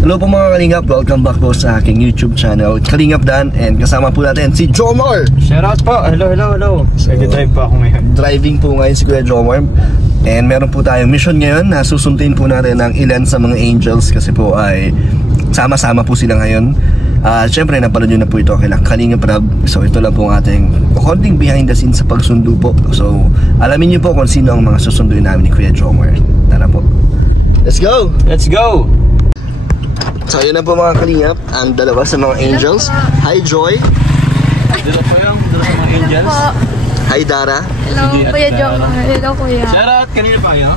Hello po mga Kalingap, welcome back po sa aking YouTube channel, Kalingap Dan, and kasama po natin si Jomar. Shoutout po, hello. So, drive po ako ngayon. Driving po ngayon si Kuya Jomar. And meron po tayong mission ngayon na susundin po natin ang ilan sa mga angels kasi po ay sama-sama po sila ngayon. Siyempre napanood nyo na po ito kay Kalingap Rab. So ito lang po ang ating konting behind the scenes sa pagsundo po. So alamin nyo po kung sino ang mga susunduin namin ni Kuya Jomar. Tara po, let's go! Let's go! So yun na po mga Kalingap, ang dalawa sa mga angels. Hi Joy. Dito po yung dalawa sa mga angels. Hi Dara. Hello Kuya Jomar. Hello Kuya. Shoutout, kanina pa kayo?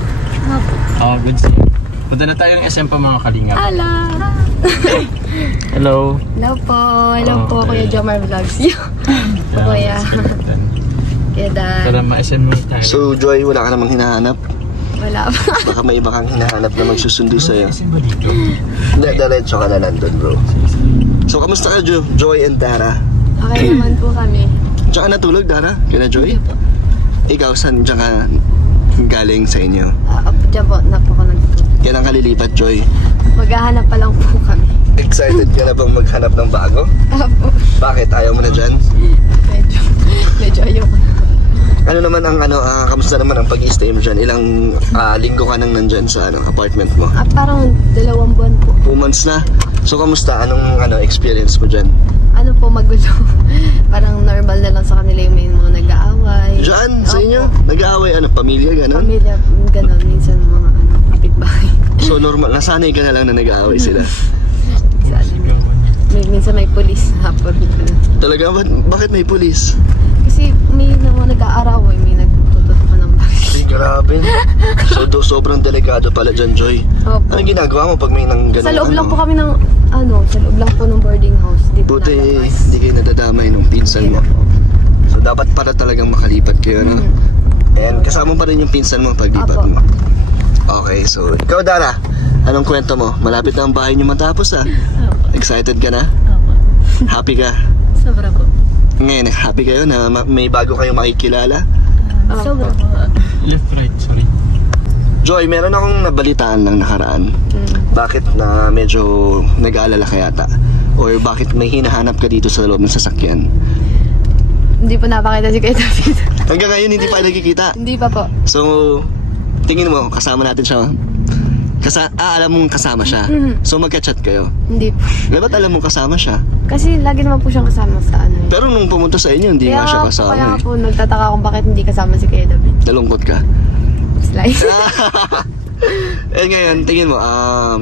Oh, good see. Punta na tayong SM pa mga Kalingap. Ala. Hello. Hello po. Hello po Kuya Jomar Vlogs. Kuya. Kuya Dan. Tara ma-SM mo tayo. So Joy, wala ka namang hinahanap? Wala pa. Baka may iba kang hinahanap na magsusundo sa'yo. Hindi, diretso ka na nandun bro. So kamusta ka Joy and Dara? Okay naman po kami. Diyan ka natulog Dara? Kaya na Joy? Hindi po. Ikaw, saan diyan ka galing sa inyo? Diyan po, na po ako nagtutulog. Kailan ka lilipat Joy? Maghahanap pa lang po kami. Excited ka na bang maghanap ng bago? Apo. Bakit? Ayaw mo na dyan? Medyo ayoko na. Ano naman ang kamusta naman ang pag-i-stay mo dyan? Ilang linggo ka nang nandyan sa apartment mo? Parang 2 buwan po. 2 months na? So kamusta? Anong experience mo dyan? Ano po, magulo. Parang normal na lang sa kanila yung may mga nag-aaway. Dyan? Sa Opo. inyo? Nag-aaway? Pamilya? Ganon? Pamilya, gano'n. Minsan mga kapitbahay. So normal, nasanay ka na lang na nag-aaway sila? Minsan may pulis hapon. Talaga? Bakit may pulis? Kasi may mga nag-aaraway, may nagtututok ng bakit. Ay, grabe. So sobrang delikado pala dyan, Joy. Opo. Anong ginagawa mo pag may nang ganun? Sa loob lang po kami ng, sa loob lang po ng boarding house. Di po Buti lalabas. hindi kayo nadadamay nung pinsan mo. So dapat para talagang makalipat kayo, no? And kasama pa rin yung pinsan mo pag lipat Opo. mo. Okay, so ikaw Dara, anong kwento mo? Malapit na ang bahay niyo matapos ah. Opo. Excited ka na? Opo. Happy ka? Sobra po. Ngayon, happy kayo na may bago kayong makikilala? Sobra po. Left, right, sorry. Joy, meron akong nabalitaan lang nakaraan. Bakit na medyo nag-aalala ka yata? Or bakit may hinahanap ka dito sa loob ng sasakyan? Hindi po napakita si Kuya David. Hanggang ngayon hindi pa nakikita. Hindi pa po. So, tingin mo, kasama natin siya. Alam mong kasama siya. So magka-chat kayo. Hindi po. Ba't alam mong kasama siya? Kasi lagi naman po siyang kasama sa ano. Pero nung pumunta sa inyo, hindi nga siya kasama. Kaya nga po, nagtataka kung bakit hindi kasama si Kuya David. Nalungkot ka. Slice. Eh ngayon, tingin mo,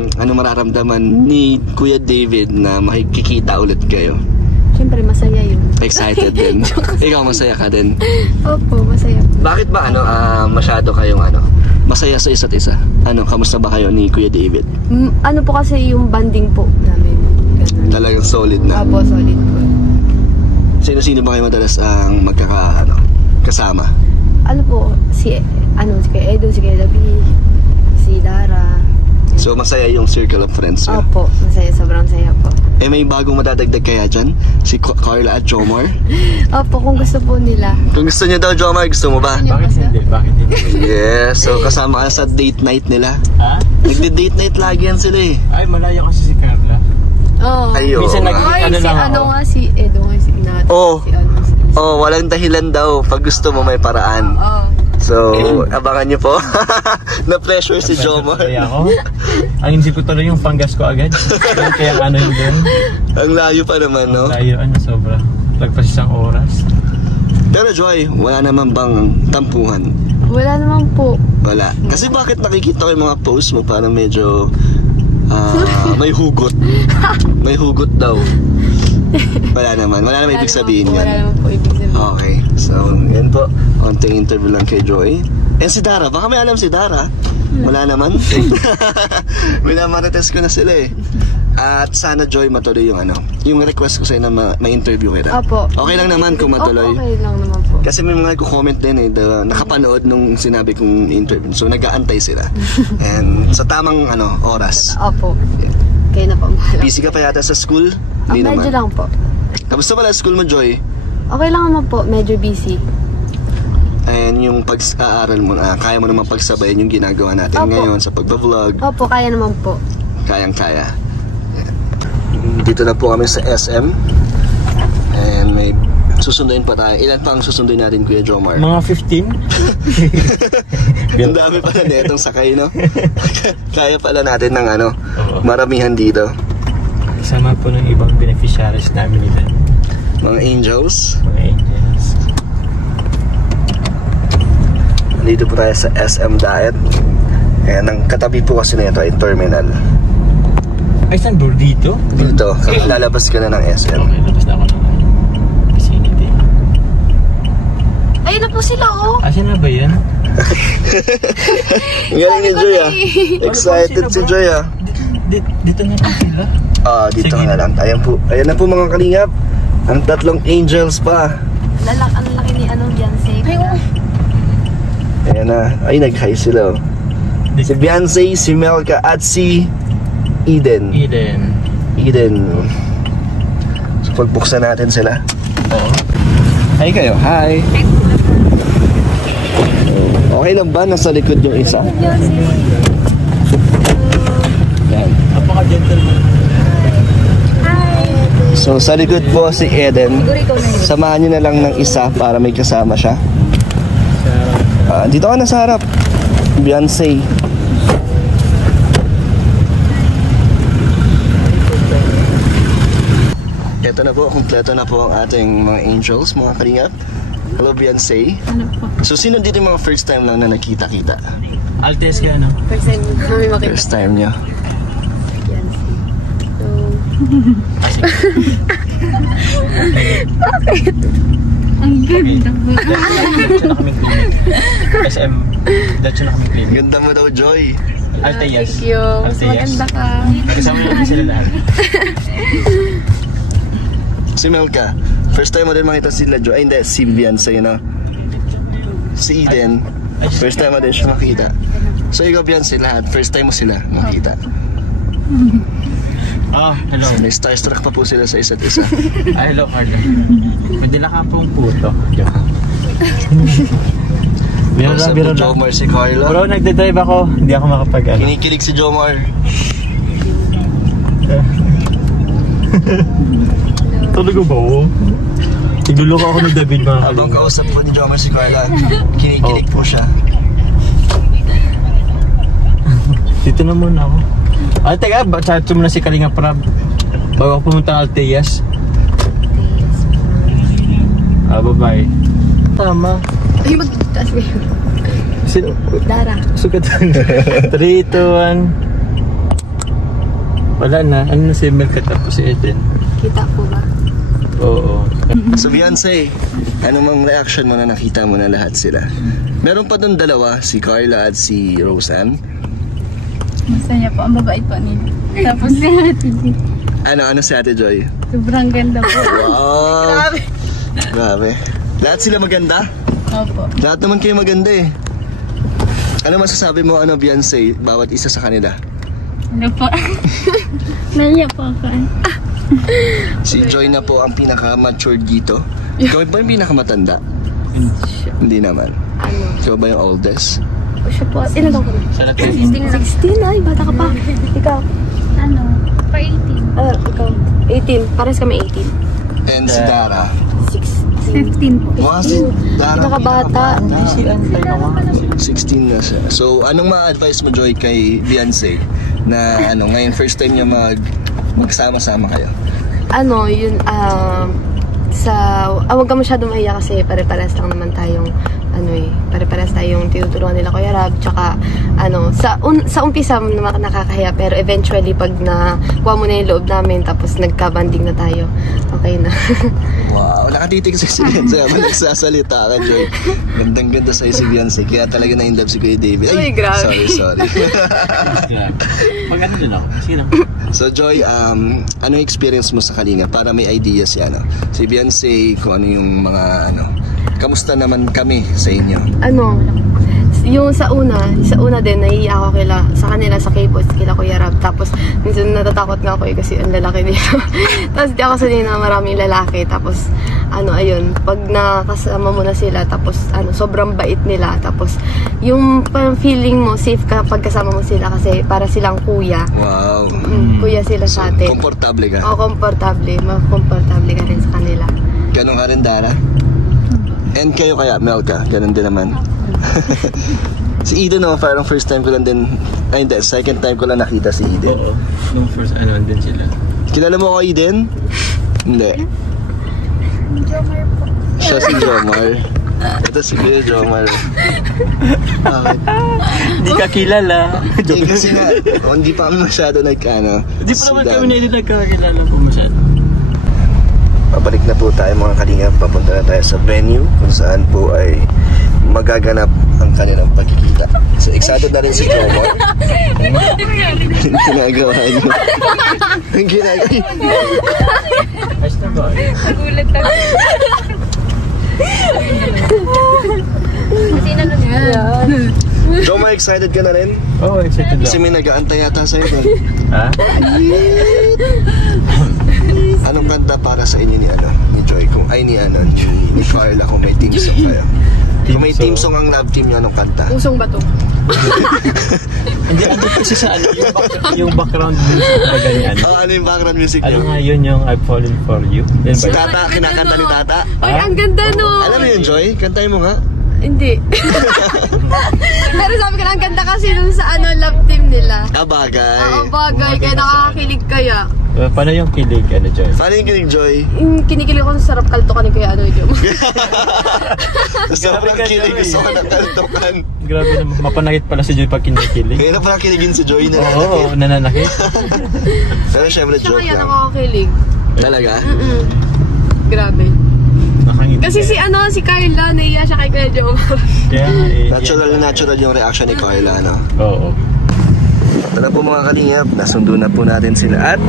ano mararamdaman ni Kuya David na makikita ulit kayo? Siyempre, masaya yun. Excited din. Ikaw masaya ka din. Opo, masaya po. Bakit ba masyado kayong masaya sa isa't isa? Kamusta ba kayo ni Kuya David? Ano po kasi yung banding po namin. Ganun. Talagang solid na. Opo, solid po. Sino-sino ba kayo madalas ang kasama? Ano po, si Kuya Edo, si Kuya David, si Dara. So masaya yung circle of friends nyo? Opo, masaya, sobrang saya po. Eh may bagong madadagdag kaya dyan? Si Carla at Jomar? Opo, kung gusto po nila. Kung gusto nyo daw Jomar, gusto mo ba? Bakit hindi? Bakit hindi? Yes, so kasama ka sa date night nila. Ha? Nagde-date night lagi yan sila eh. Ay, malayo kasi si Carla. Oo. Ayo. Minsan Ay, ano si lang ako. si Edo nga, si Inat. Oh. Si si Oh, walang dahilan daw. Pag gusto mo may paraan. Oo. So, abangan nyo po. Na-pressure si Jomar. Kaya ako. Ang isip ko tuloy yung panggas ko agad. Kaya yun din. Ang layo pa naman, no? Layo, sobra. Lagpas isang oras. Pero Joy, wala naman bang tampuhan? Wala naman po. Wala. Kasi bakit nakikita ko yung mga post mo parang medyo may hugot. May hugot daw. Wala naman ibig sabihin yan. Wala naman po ibig sabihin. Okay, so yan po. Konting interview lang kay Joy. And si Dara, baka may alam si Dara. Wala naman. Minamarites ko na sila eh. At sana Joy matuloy yung request ko sa'yo na ma-interview kita. Opo. Okay lang naman kung matuloy. Okay lang naman po. Kasi may mga comment din nakapanood nung sinabi kong interview. So nag-aantay sila. And sa tamang oras. Opo. Kayo na po. Busy ka pa yata sa school? Hindi Medyo naman. lang po. Kamusta pala school mo, Joy? Okay lang naman po. Medyo busy. And yung pag-aaral mo kaya mo naman pagsabayan yung ginagawa natin Opo. ngayon sa pagbablog. Opo, kaya naman po. Kayang-kaya. Dito na po kami sa SM. And may susunduin pa tayo. Ilan pa ang susunduin natin, Kuya Jomar? Mga 15? Ang dami pala na itong sakay, no? Kaya pala natin ng ano, maramihan dito. Kasama po ng ibang beneficiaries namin nila. Mga angels. Mga angels. Dito po tayo sa SM Daet. Ayan, ang katabi po kasi na ito ay terminal. Ay, saan bro? Dito? Dito, lalabas ka na ng SM. Okay, labas na ako ng vicinity. Ayun na po sila, oh. Asan na ba yan? Ang galing ni Joy, ah. Excited si Joy, ah. Dito na lang sila? Dito na lang. Ayan po. Ayan na po mga kalingap. Ang tatlong angels pa. Ang laki ni Beyonce. Ay, oh. Ayan na. Ay, nag-hi sila, oh. Si Beyonce, si Melka, at si Eden. So pagbuksan natin sila. Oo. Hi kayo. Hi. Okay lang ba? Nasa likod yung isa? Yan. Napaka-gentleman. So sa likod po si Eden. Samahan niyo na lang ng isa para may kasama siya. Dito ka na sa harap. Beyonce. Ito na po, kompleto na po ang ating mga angels, mga kalingap. Hello, Beyonce. Ano po? So, sino dito yung mga first time lang na nakita-kita? Altes ka, no? First time namin makita. First time niya. Beyonce. So... Bakit? Ang ganda po. Diretso na kaming clinic. SM, diretso na kaming clinic. Ganda mo daw, Joy. Alteas. Thank you. Mas maganda ka. Kasama namin sila lahat. Si Melka, first time mo din makita sila Joy. Ay, hindi, si Beyonce, no? Si Eden, first time mo din siya makita. So, ikaw, Beyonce, lahat, first time mo sila makita. Hello. So, may starstruck pa po sila sa isa't isa. Hello, Carla. Madila ka pong puto. Biro Sa lang. Jomar si Carla. Bro, nagde-drive ako. Hindi ako makapag Kinikilig si Jomar. Talaga ba oh? Igulo ko ako ni David mga Habang kausap ko ni Jomar si Carla, kinikilig po siya. Dito na muna ako. Ay, teka, chat mo na si Kalinga Prab bago ako pumunta ng Alteas. Bye-bye. Tama. Ay, magtaas ba yun? Sino? Dara. Sukat. 3, 2, 1. Wala na. Ano na si Melka tapos si Eden? Kita po ba? Oo. So Beyonce, ano mang reaction mo na nakita mo na lahat sila? Meron pa doon dalawa, si Carla at si Roseanne. Masaya po, ang babae po nila. Tapos si Ate Joy. Ano si Ate Joy? Sobrang ganda po. Wow! Grabe. Lahat sila maganda? Opo. Lahat naman kayo maganda eh. Ano masasabi mo, Beyonce, bawat isa sa kanila? Ano po? Naiya po ako. Si Joy na po ang pinaka-mature dito. Ikaw ba yung pinakamatanda? Hindi naman. Ano? Ikaw ba yung oldest? O siya po. Ilan taon ka na? Sa lahat 16. Ay, bata ka pa. Ikaw? Ano? Pa 18. Ikaw? 18. Pares kami 18. And si Dara? 15 po. Wow, si Dara Pinakabata. Si Antay naman. 16 na siya. So, anong ma-advise mo, Joy, kay Beyonce na ngayon first time niya magsama-sama kayo? Huwag ka masyado mahiya kasi pare-pares lang naman tayong pare-pares tayong tinuturuan nila Kuya Rab, tsaka sa umpisa nakakahiya pero eventually pag nakuha mo na yung loob namin tapos nagka-banding na tayo, okay na. Wow, nakatitig sa si Beyonce habang nagsasalita ka, Joy. Gandang-ganda sa'yo si Beyonce, kaya talaga na-indab si Kuya David. Ay, grabe. Sorry. Maganda din ako. Sige lang. So Joy, ano experience mo sa Kalinga para may idea siya, si Beyonce, kung ano yung mga kamusta naman kami sa inyo? Yung sa una din, naiiyak ako sa kanila, sa K-Boys, kila Kuya Rab. Tapos, minsan natatakot nga ako kasi ang lalaki nila. Tapos, di ako sanay na maraming lalaki. Tapos, ayun, pag nakasama mo na sila, tapos, sobrang bait nila. Tapos, yung feeling mo, safe ka pag kasama mo sila kasi para silang kuya. Wow. Kuya sila sa atin. Komportable ka? Oo, komportable. Komportable ka rin sa kanila. Ganon ka rin, Dara? And kayo kaya, Melka? Ganon din naman. Si Eden naman, parang first time ko lang din, ay hindi, second time ko lang nakita si Eden. Oo, nung first andun sila. Kilala mo ako, Eden? Hindi. Jomar po. Siya si Jomar. Ito si Kuya Jomar. Bakit? Hindi ka kilala. Eh, kasi nga, hindi pa kami masyado Hindi pa naman kami na nagkakilala po masyado. Pabalik na po tayo mga kalingap. Papunta na tayo sa venue kung saan po ay magaganap ang kanilang pagkikita. So, excited na rin si Jomar. Ang ginagawa niyo. Ang ginagawa niyo. Ayos na ba? Nagulat lang. Kasi nanon yan. Jomar, excited ka na rin? Oo, excited lang. Kasi may nag-aantay yata sa'yo doon. Ha? Anong kanta para sa inyo ni Joy? Ni Carla kung may team song kayo? Kung may team song ang love team niyo, anong kanta? Pusong bato. Hindi, kasi sa yung background music na ganyan. Ano yung background music Ano niyo? nga yun yung I'm Falling For You? Yan Si ba yun? Tata, kinakanta ni Tata? Ay, ang ganda no! Alam mo yun, Joy? Kantayin mo nga. Hindi. Pero sabi ko na, ang ganda kasi dun sa love team nila. Ah, bagay. Oo, bagay. Kaya nakakakilig kaya. Paano yung kilig, Joy? Paano yung kilig, Joy? Kinikilig ko sa sarap kaltukan ni Kuya Jom. Sobrang ka, kilig. Joy. Gusto ko ng kaltokan. Grabe na, mapanakit pala si Joy pag kinikilig. Kaya na pala kiligin si Joy na. Oo, nananakit. Pero syempre, Siya joke kaya lang. nakakakilig. Talaga? Grabe. Nakangiti. Kasi si Carla, naiya siya kay Kuya Jom. Kaya nga Natural yung reaction ni Carla, no? Oo. Tara po mga kalingap, nasundo na po natin sila at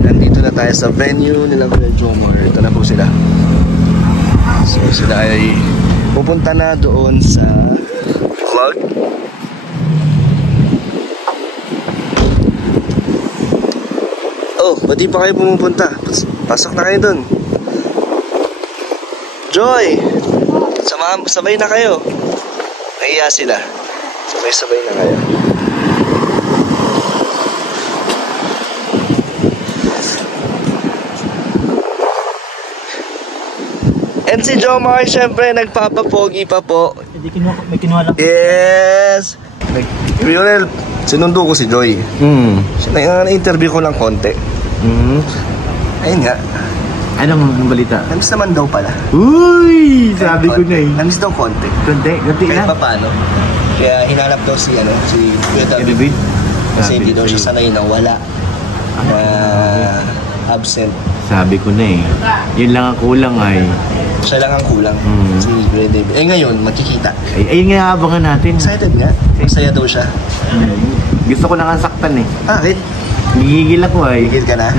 nandito na tayo sa venue nila Kuya Jomar. Ito na po sila. So sila ay pupunta na doon sa vlog. Oh, ba't di pa kayo pumupunta? Pasok na kayo doon. Joy! Sabay na kayo. Nahiya sila. Sabay na kayo. And si Jomar, syempre, nagpapapogi pa po. May kinuha lang. Yes! Real, sinundo ko si Joy. Na-interview ko lang konti. Ayun nga. Anong balita? Namiss naman daw pala. Uy! Sabi ko na eh. Namiss daw konti. Kunti Kahit lang. pa paano. Kaya hinanap daw si Kuya David. Kasi hindi daw siya sanay na wala. Absent. Sabi ko na eh. Yun lang ang kulang ay. Siya lang ang kulang. Si Kuya David. Eh ngayon, magkikita. Ayun nga abangan natin. Excited nga. Masaya daw siya. Gusto ko nakasaktan eh. Bakit? Gigigil ako ay. Higil ka na?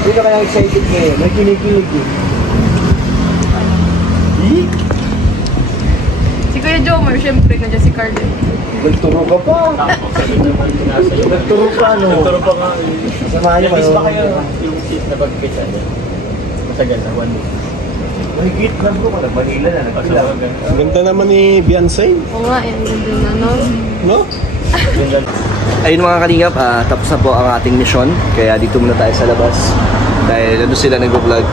Hindi ka kaya excited ngayon. May kinikilig eh. Si Kuya Jomar, syempre, nandiyan si Carla. Nagturo ka pa. Nagturo ka ano? Nagturo pa nga. Samahan niyo kayo. Ba kayo yung seat na pagkita niya? Matagal na 1 week. Mahigit na bro. Nagmanila na. Nagpila. Ang ganda naman ni Beyonce, Oo nga, ang ganda na, no? no? Ayun mga kalingap, tapos na po ang ating mission. Kaya dito muna tayo sa labas. Dahil doon sila nag-vlog.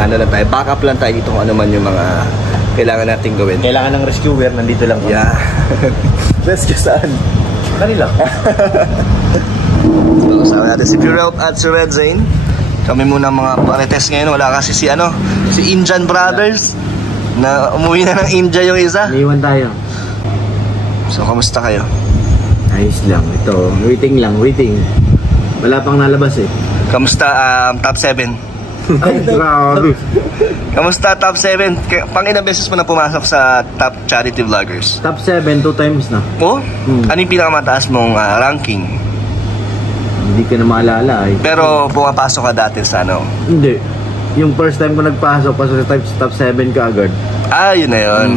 Ano lang tayo, back up lang tayo dito kung ano man yung mga kailangan nating gawin. Kailangan ng rescuer, nandito lang. Yeah. Rescue saan? Kanila. So, kasama natin si Purel at si Red Zane. Kami muna mga parites ngayon. Wala kasi si Indian Brothers. Na umuwi na ng India yung isa. Naiwan tayo. So, kamusta kayo? Ayos lang. Ito, waiting. Wala pang nalabas eh. Kamusta top 7? Ay, grabe. Kamusta top 7? Pang ilang beses mo na pumasok sa top charity vloggers? Top 7, 2 times na. Oh? Ano yung pinakamataas mong ranking? Hindi ko na maalala eh. Pero pumapasok ka dati sa Hindi. Yung first time ko nagpasok, pasok sa top 7 ka agad. Yun na yun.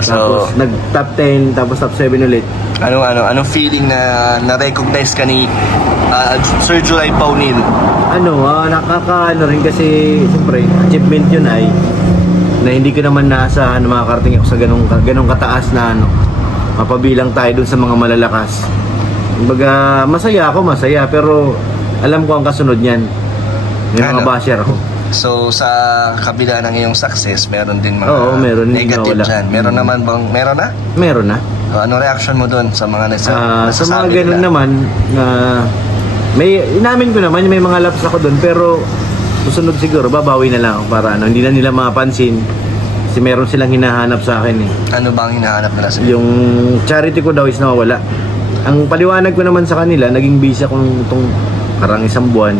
So, Tapos nag-top 10, tapos top 7 ulit. anong feeling na na-recognize ka ni Sir July Paunil? Nakaka-ano rin kasi, siyempre, achievement yun ay na hindi ko naman naasahan na makakarating ako sa ganong kataas na mapabilang tayo dun sa mga malalakas. Kumbaga, masaya, pero alam ko ang kasunod niyan. May mga basher ako. So, sa kabila ng iyong success, meron din mga meron, negative dyan. Meron naman bang, meron na? Meron na. Ano reaction mo doon sa mga sa mga ganun naman, inamin ko naman, may mga laps ako doon, pero susunod siguro, babawi na lang ako para hindi na nila mapansin. Kasi meron silang hinahanap sa akin eh. Ano bang hinahanap nila sa'yo? Yung charity ko daw is nawawala. Ang paliwanag ko naman sa kanila, naging busy akong itong karang isang buwan.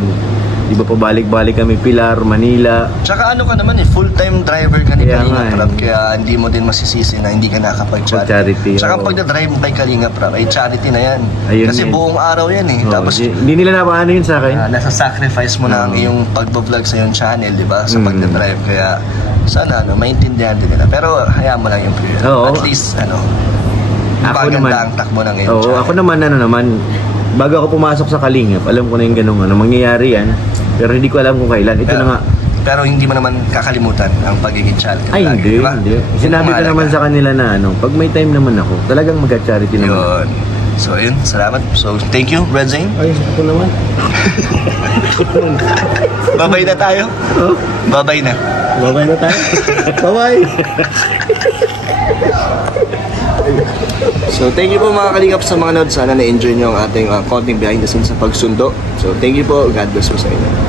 Di ba pabalik-balik kami Pilar, Manila. Tsaka ano ka naman full-time driver ka ni Kalinga Prab, eh. kaya hindi mo din masisisi na hindi ka nakapag-charity. Tsaka pag na-drive mo kay Kalinga Prab, ay charity na yan. Ayun kasi buong araw yan eh. Tapos hindi nila napaano yun sa akin. nasa sacrifice mo na ang iyong pagbablog sa iyong channel, di ba? Sa pag-drive. Kaya sana maintindihan din nila. Pero hayaan mo lang yung period. At least ako naman ang takbo ng iyong channel. Ako naman bago ako pumasok sa Kalingap, alam ko na yung ganung mangyayari yan. Pero hindi ko alam kung kailan. Ito na nga. Pero hindi mo naman kakalimutan ang pagiging charity. Ay, hindi, diba? Hindi. Sinabi ko naman sa kanila na pag may time naman ako, talagang mag-charity naman. Yun. So, yun. Salamat. So, thank you, Red Zane. Ay, ako naman. Babay na tayo. Babay na. Babay na tayo. Bye-bye. So, thank you po mga kalingap sa mga nod. Sana na-enjoy nyo ang ating konting behind the scenes sa pagsundo. So, thank you po. God bless po sa inyo.